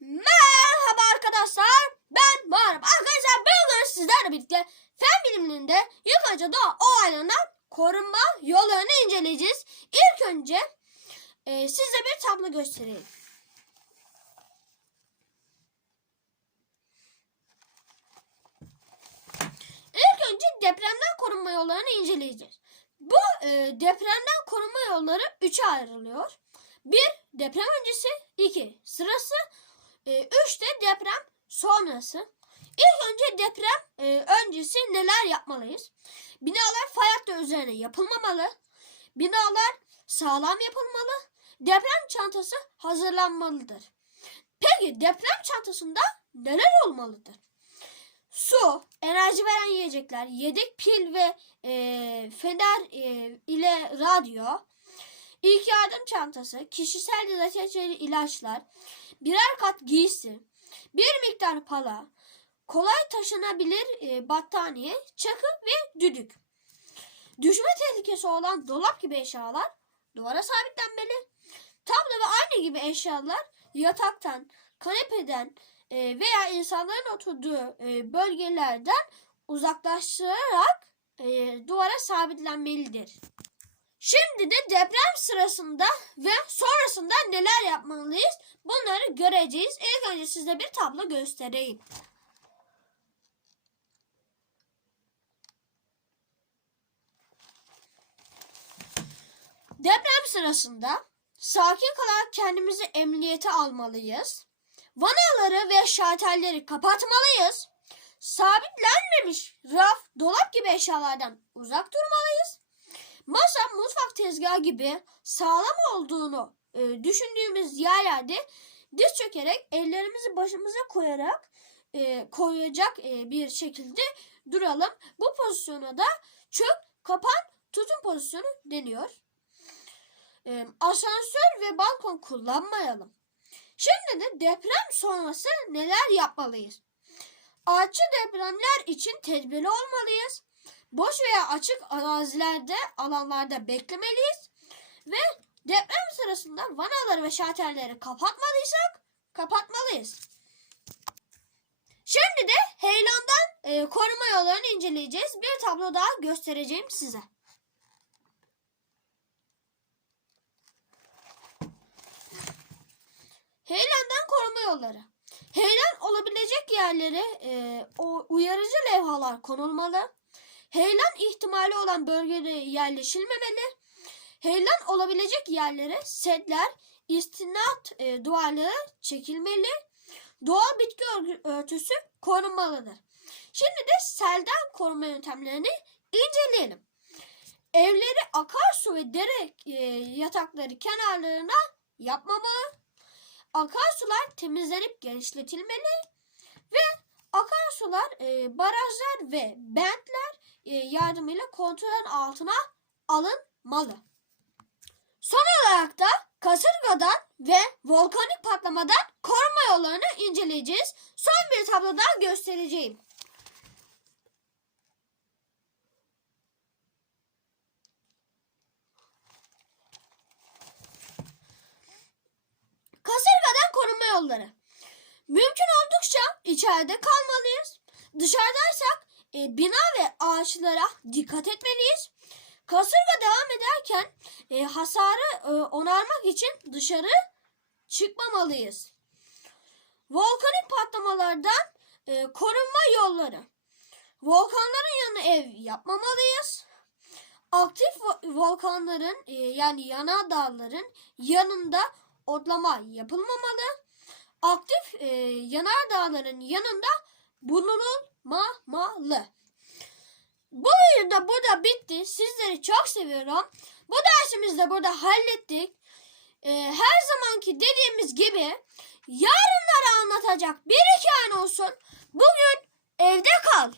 Merhaba arkadaşlar. Ben Muharrem. Arkadaşlar bugün sizlerle birlikte fen bilimlerinde ilk önce doğa olaylarından korunma yollarını inceleyeceğiz. İlk önce e, size bir tablo göstereyim. İlk önce depremden korunma yollarını inceleyeceğiz. Bu e, depremden korunma yolları üçe ayrılıyor. Bir deprem öncesi, iki sırası, e, üç de deprem sonrası. İlk önce deprem e, öncesi neler yapmalıyız? Binalar fay hattı üzerine yapılmamalı. Binalar sağlam yapılmalı. Deprem çantası hazırlanmalıdır. Peki deprem çantasında neler olmalıdır? Su, enerji veren yiyecekler, yedek pil ve e, fener e, ile radyo, ilk yardım çantası, kişisel dezateçeli ilaçlar, birer kat giysi, bir miktar pala, kolay taşınabilir e, battaniye, çakı ve düdük. Düşme tehlikesi olan dolap gibi eşyalar duvara sabitlenmeli. Tablo ve ayna gibi eşyalar yataktan, kanepeden e, veya insanların oturduğu e, bölgelerden uzaklaştırarak duvara sabitlenmelidir. Şimdi de deprem sırasında ve sonrasında neler yapmalıyız bunları göreceğiz. İlk önce size bir tablo göstereyim. Deprem sırasında sakin kalarak kendimizi emniyete almalıyız. Vanaları ve şalterleri kapatmalıyız. Sabitlenmemiş raf, dolap gibi eşyalardan uzak durmalıyız. Masa, mutfak tezgahı gibi sağlam olduğunu e, düşündüğümüz yerlerde diz çökerek ellerimizi başımıza koyarak e, koyacak e, bir şekilde duralım. Bu pozisyona da çök, kapan, tutun pozisyonu deniyor. E, asansör ve balkon kullanmayalım. Şimdi de deprem sonrası neler yapmalıyız? Artçı depremler için tedbirli olmalıyız. Boş veya açık arazilerde, alanlarda beklemeliyiz. Ve deprem sırasında vanaları ve şalterleri kapatmadıysak kapatmalıyız. Şimdi de heyelandan e, koruma yollarını inceleyeceğiz. Bir tablo daha göstereceğim size. Heyelandan koruma yolları. Heyelan olabilecek yerlere e, o uyarıcı levhalar konulmalı. Heyelan ihtimali olan bölgede yerleşilmemeli. Heyelan olabilecek yerlere setler, istinat e, duvarları çekilmeli. Doğal bitki ör- örtüsü korunmalıdır. Şimdi de selden koruma yöntemlerini inceleyelim. Evleri akarsu ve dere e, yatakları kenarlarına yapmamalı. Akarsular temizlenip genişletilmeli ve akarsular e, barajlar ve bentler yardımıyla kontrol altına alınmalı. Son olarak da kasırgadan ve volkanik patlamadan korunma yollarını inceleyeceğiz. Son bir tablo göstereceğim. Kasırgadan korunma yolları. Mümkün oldukça içeride kalmalıyız. Dışarıdaysak e, bina ve ağaçlara dikkat etmeliyiz. Kasırga devam ederken e, hasarı e, onarmak için dışarı çıkmamalıyız. Volkanik patlamalardan e, korunma yolları. Volkanların yanına ev yapmamalıyız. Aktif vo- volkanların e, yani yanardağların yanında otlama yapılmamalı. Aktif e, yanardağların yanında bulunulmamalı. Bu oyun da burada bitti. Sizleri çok seviyorum. Bu dersimizi de burada hallettik. E, her zamanki dediğimiz gibi yarınları anlatacak bir hikayen olsun. Bugün evde kal.